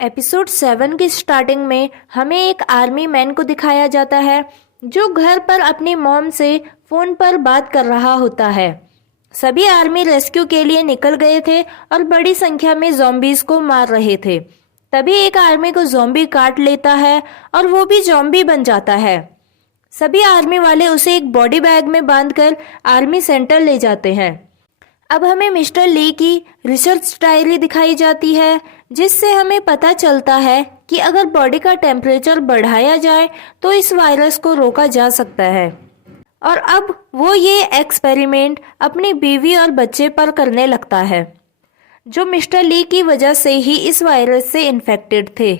Episode 7 की starting में हमें एक आर्मी मैन को दिखाया जाता है जो घर पर अपनी मॉम से फोन पर बात कर रहा होता है। सभी आर्मी रेस्क्यू के लिए निकल गए थे और बड़ी संख्या में ज़ॉम्बीज को मार रहे थे। तभी एक आर्मी को ज़ॉम्बी काट लेता है और वो भी ज़ॉम्बी बन जाता है। सभी आर्मी वाले उसे एक बॉडी बैग में बांधकर आर्मी सेंटर ले जाते हैं। अब हमें मिस्टर ली की रिसर्च डायरी दिखाई जाती है, जिससे हमें पता चलता है कि अगर बॉडी का टेम्परेचर बढ़ाया जाए तो इस वायरस को रोका जा सकता है। और अब वो ये एक्सपेरिमेंट अपनी बीवी और बच्चे पर करने लगता है, जो मिस्टर ली की वजह से ही इस वायरस से इन्फेक्टेड थे।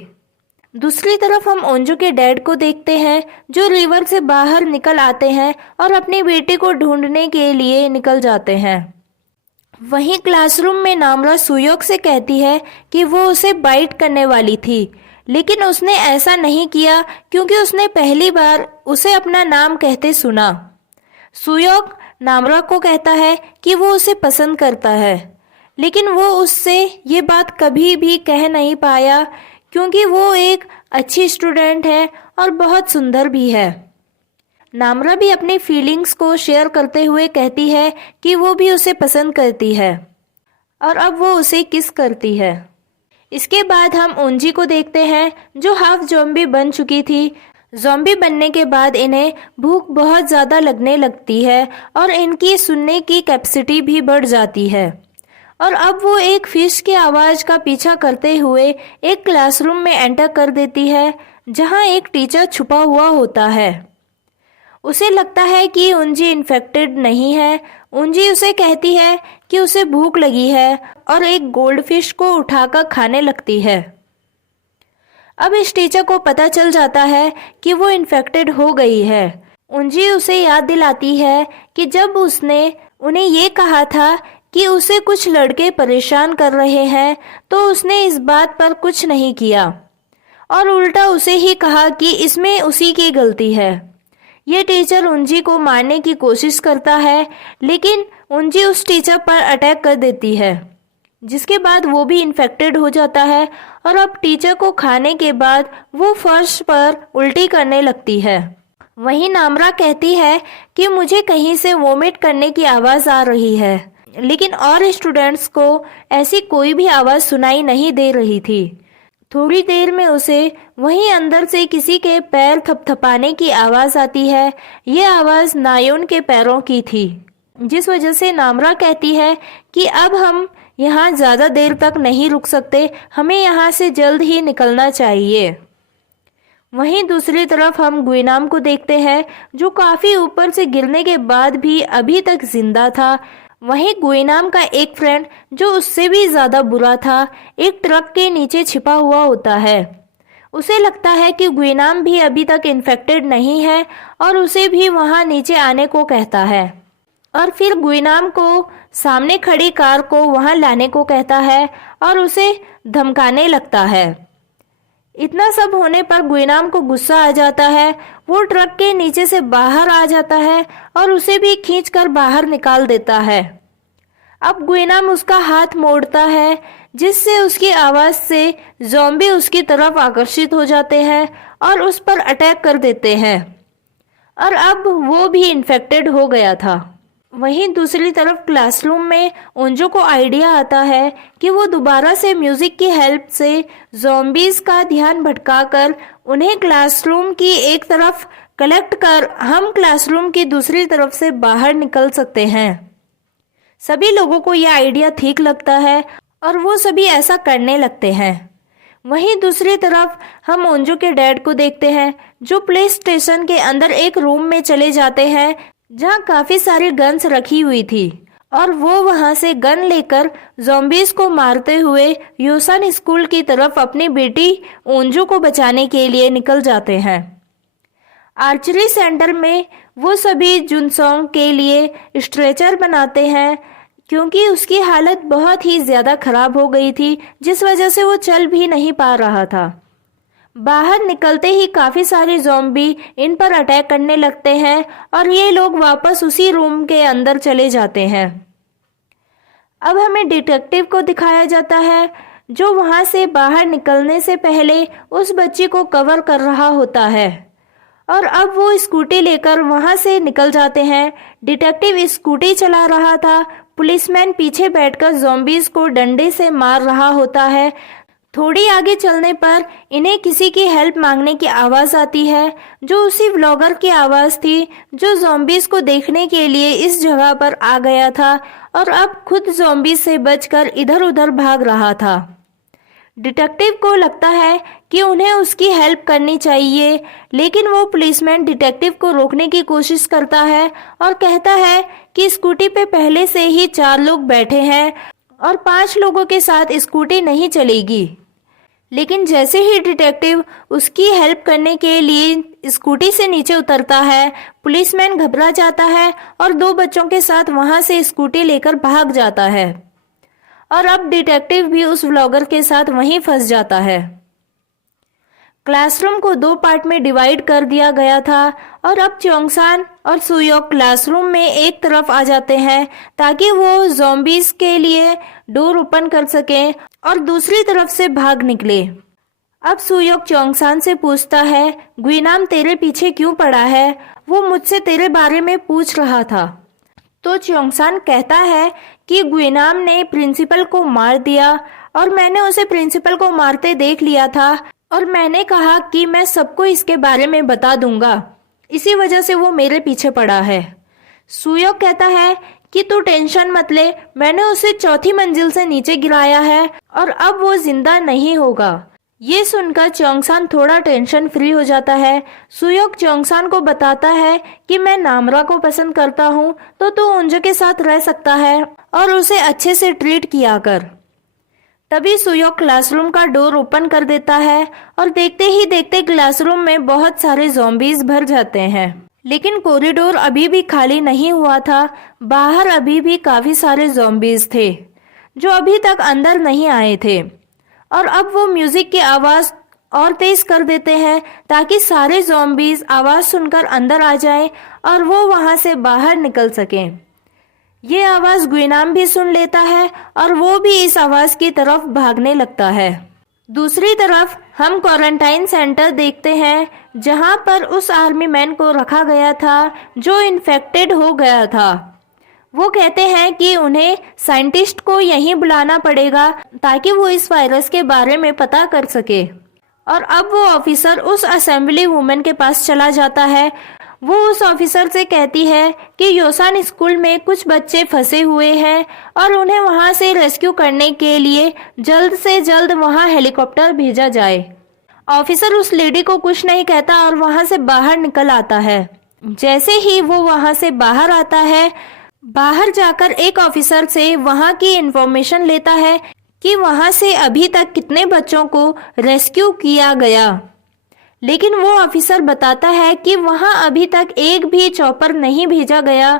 दूसरी तरफ हम ओंजू के डैड को देखते हैं, जो रिवर से बाहर निकल आते हैं और अपनी बेटी को ढूंढने के लिए निकल जाते हैं। वहीं क्लासरूम में नामरा सुयोक से कहती है कि वो उसे बाइट करने वाली थी, लेकिन उसने ऐसा नहीं किया क्योंकि उसने पहली बार उसे अपना नाम कहते सुना। सुयोक नामरा को कहता है कि वो उसे पसंद करता है, लेकिन वो उससे ये बात कभी भी कह नहीं पाया क्योंकि वो एक अच्छी स्टूडेंट है और बहुत सुंदर भी है। नामरा भी अपनी फीलिंग्स को शेयर करते हुए कहती है कि वो भी उसे पसंद करती है और अब वो उसे किस करती है। इसके बाद हम ओंजी को देखते हैं, जो हाफ ज़ॉम्बी बन चुकी थी। ज़ॉम्बी बनने के बाद इन्हें भूख बहुत ज़्यादा लगने लगती है और इनकी सुनने की कैपेसिटी भी बढ़ जाती है। और अब वो एक फिश की आवाज़ का पीछा करते हुए एक क्लासरूम में एंटर कर देती है, जहाँ एक टीचर छुपा हुआ होता है। उसे लगता है कि उंजी इन्फेक्टेड नहीं है। उंजी उसे कहती है कि उसे भूख लगी है और एक गोल्ड फिश को उठाकर खाने लगती है। अब इस टीचर को पता चल जाता है कि वो इन्फेक्टेड हो गई है। उंजी उसे याद दिलाती है कि जब उसने उन्हें ये कहा था कि उसे कुछ लड़के परेशान कर रहे हैं, तो उसने इस बात पर कुछ नहीं किया और उल्टा उसे ही कहा कि इसमें उसी की गलती है। ये टीचर उंजी को मारने की कोशिश करता है, लेकिन उंजी उस टीचर पर अटैक कर देती है, जिसके बाद वो भी इन्फेक्टेड हो जाता है और अब टीचर को खाने के बाद वो फर्श पर उल्टी करने लगती है। वहीं नामरा कहती है कि मुझे कहीं से वोमिट करने की आवाज़ आ रही है, लेकिन और स्टूडेंट्स को ऐसी कोई भी आवाज़ सुनाई नहीं दे रही थी। थोड़ी देर में उसे वहीं अंदर से किसी के पैर थपथपाने की आवाज़ आती है। ये आवाज़ नायोन के पैरों की थी, जिस वजह से नामरा कहती है कि अब हम यहाँ ज़्यादा देर तक नहीं रुक सकते, हमें यहाँ से जल्द ही निकलना चाहिए। वहीं दूसरी तरफ हम गुइनाम को देखते हैं, जो काफ़ी ऊपर से गिरने के बाद भी अभी तक जिंदा था। वहीं गुइनाम का एक फ्रेंड, जो उससे भी ज़्यादा बुरा था, एक ट्रक के नीचे छिपा हुआ होता है। उसे लगता है कि गुइनाम भी अभी तक इन्फेक्टेड नहीं है और उसे भी वहां नीचे आने को कहता है और फिर गुइनाम को सामने खड़ी कार को वहां लाने को कहता है और उसे धमकाने लगता है। इतना सब होने पर गुइनाम को गुस्सा आ जाता है। वो ट्रक के नीचे से बाहर आ जाता है और उसे भी खींचकर बाहर निकाल देता है। अब गुइनाम उसका हाथ मोड़ता है, जिससे उसकी आवाज़ से ज़ॉम्बी उसकी तरफ आकर्षित हो जाते हैं और उस पर अटैक कर देते हैं और अब वो भी इन्फेक्टेड हो गया था। वहीं दूसरी तरफ क्लासरूम में ओंजो को आइडिया आता है कि वो दोबारा से म्यूजिक की हेल्प से ज़ॉम्बीज़ का ध्यान भटकाकर उन्हें क्लासरूम की एक तरफ कलेक्ट कर हम क्लासरूम की दूसरी तरफ से बाहर निकल सकते हैं। सभी लोगों को यह आइडिया ठीक लगता है और वो सभी ऐसा करने लगते हैं। वहीं दूसरी तरफ हम ओंजो के डैड को देखते हैं, जो प्ले स्टेशन के अंदर एक रूम में चले जाते हैं, जहां काफी सारी गन्स रखी हुई थी और वो वहां से गन लेकर ज़ॉम्बीज़ को मारते हुए योसन स्कूल की तरफ अपनी बेटी ओंजो को बचाने के लिए निकल जाते हैं। आर्चरी सेंटर में वो सभी जुनसोंग के लिए स्ट्रेचर बनाते हैं, क्योंकि उसकी हालत बहुत ही ज़्यादा खराब हो गई थी, जिस वजह से वो चल भी नहीं पा रहा था। बाहर निकलते ही काफ़ी सारे ज़ॉम्बी इन पर अटैक करने लगते हैं और ये लोग वापस उसी रूम के अंदर चले जाते हैं। अब हमें डिटेक्टिव को दिखाया जाता है, जो वहां से बाहर निकलने से पहले उस बच्ची को कवर कर रहा होता है। और अब वो स्कूटी लेकर वहां से निकल जाते हैं। डिटेक्टिव स्कूटी चला रहा था, पुलिसमैन पीछे बैठकर ज़ॉम्बीज़ को डंडे से मार रहा होता है। थोड़ी आगे चलने पर इन्हें किसी की हेल्प मांगने की आवाज़ आती है, जो उसी व्लॉगर की आवाज़ थी जो ज़ॉम्बीज़ को देखने के लिए इस जगह पर आ गया था और अब खुद ज़ॉम्बीज़ से बचकर इधर उधर भाग रहा था। डिटेक्टिव को लगता है कि उन्हें उसकी हेल्प करनी चाहिए, लेकिन वो पुलिसमैन डिटेक्टिव को रोकने की कोशिश करता है और कहता है कि स्कूटी पे पहले से ही 4 लोग बैठे हैं और 5 लोगों के साथ स्कूटी नहीं चलेगी। लेकिन जैसे ही डिटेक्टिव उसकी हेल्प करने के लिए स्कूटी से नीचे उतरता है, पुलिसमैन घबरा जाता है और 2 बच्चों के साथ वहां से स्कूटी लेकर भाग जाता है। और अब डिटेक्टिव भी उस व्लॉगर के साथ वहीं फंस जाता है। क्लासरूम को 2 पार्ट में डिवाइड कर दिया गया था और अब चोंगसान और सुयोक क्लासरूम में एक तरफ आ जाते हैं ताकि वो ज़ॉम्बीज़ के लिए डोर ओपन कर सकें और दूसरी तरफ से भाग निकले। अब सुयोक चोंगसान से पूछता है, गुइनाम तेरे पीछे क्यों पड़ा है? वो मुझसे तेरे बारे में पूछ रहा था। तो चोंगसान कहता है कि गुइनाम ने प्रिंसिपल को मार दिया और मैंने उसे प्रिंसिपल को मारते देख लिया था और मैंने कहा कि मैं सबको इसके बारे में बता दूंगा, इसी वजह से वो मेरे पीछे पड़ा है। सुयोक कहता है कि तू टेंशन मत ले, मैंने उसे 4थी मंजिल से नीचे गिराया है और अब वो जिंदा नहीं होगा। ये सुनकर चोंगसान थोड़ा टेंशन फ्री हो जाता है। सुयोक चोंगसान को बताता है कि मैं नामरा को पसंद करता हूँ, तो तू उंजो के साथ रह सकता है और उसे अच्छे से ट्रीट किया कर। तभी सुयोक क्लासरूम का डोर ओपन कर देता है और देखते ही देखते क्लासरूम में बहुत सारे ज़ॉम्बीज़ भर जाते हैं। लेकिन कॉरिडोर अभी भी खाली नहीं हुआ था, बाहर अभी भी काफ़ी सारे ज़ॉम्बीज़ थे जो अभी तक अंदर नहीं आए थे। और अब वो म्यूज़िक की आवाज़ और तेज़ कर देते हैं ताकि सारे ज़ॉम्बीज़ आवाज़ सुनकर अंदर आ जाएं और वो वहाँ से बाहर निकल सकें। ये आवाज़ गुइनाम भी सुन लेता है और वो भी इस आवाज़ की तरफ भागने लगता है। दूसरी तरफ हम क्वारंटाइन सेंटर देखते हैं जहाँ पर उस आर्मी मैन को रखा गया था जो इन्फेक्टेड हो गया था। वो कहते हैं कि उन्हें साइंटिस्ट को यहीं बुलाना पड़ेगा ताकि वो इस वायरस के बारे में पता कर सके। और अब वो ऑफिसर उस असेंबली वुमेन के पास चला जाता है। वो उस ऑफिसर से कहती है कि योसान स्कूल में कुछ बच्चे फंसे हुए हैं और उन्हें वहां से रेस्क्यू करने के लिए जल्द से जल्द वहां हेलीकॉप्टर भेजा जाए। ऑफिसर उस लेडी को कुछ नहीं कहता और वहां से बाहर निकल आता है। जैसे ही वो वहां से बाहर आता है, बाहर जाकर एक ऑफिसर से वहां की इंफॉर्मेशन लेता है कि वहां से अभी तक कितने बच्चों को रेस्क्यू किया गया। लेकिन वो ऑफिसर बताता है कि वहां अभी तक एक भी चॉपर नहीं भेजा गया।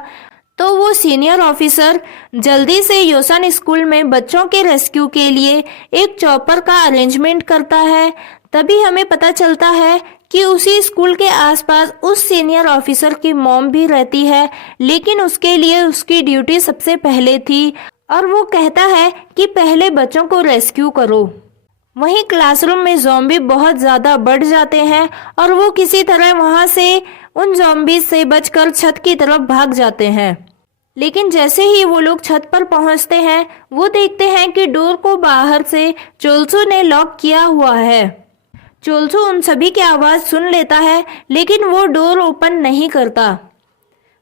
तो वो सीनियर ऑफिसर जल्दी से योसान स्कूल में बच्चों के रेस्क्यू के लिए एक चॉपर का अरेंजमेंट करता है। तभी हमें पता चलता है कि उसी स्कूल के आसपास उस सीनियर ऑफिसर की मॉम भी रहती है, लेकिन उसके लिए उसकी ड्यूटी सबसे पहले थी और वो कहता है कि पहले बच्चों को रेस्क्यू करो। वहीं क्लासरूम में ज़ॉम्बी बहुत ज़्यादा बढ़ जाते हैं और वो किसी तरह वहाँ से उन ज़ॉम्बीज़ से बचकर छत की तरफ भाग जाते हैं। लेकिन जैसे ही वो लोग छत पर पहुँचते हैं, वो देखते हैं कि डोर को बाहर से चोल्सू ने लॉक किया हुआ है। चोल्सू उन सभी की आवाज़ सुन लेता है, लेकिन वो डोर ओपन नहीं करता।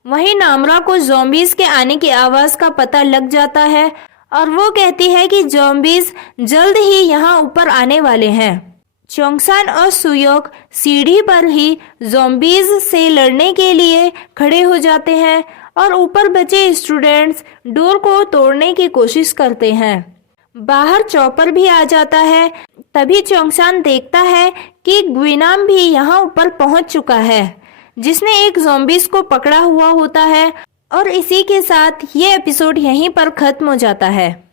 वहीं नामरा को ज़ॉम्बीज़ के आने की आवाज़ का पता लग जाता है और वो कहती है कि ज़ॉम्बीज़ जल्द ही यहाँ ऊपर आने वाले हैं। चोंगसान और सुयोक सीढ़ी पर ही ज़ॉम्बीज़ से लड़ने के लिए खड़े हो जाते हैं और ऊपर बचे स्टूडेंट्स डोर को तोड़ने की कोशिश करते हैं। बाहर चॉपर भी आ जाता है। तभी चोंगसान देखता है कि गुइनाम भी यहाँ ऊपर पहुँच चुका है, जिसने एक ज़ॉम्बीज़ को पकड़ा हुआ होता है। और इसी के साथ ये एपिसोड यहीं पर ख़त्म हो जाता है।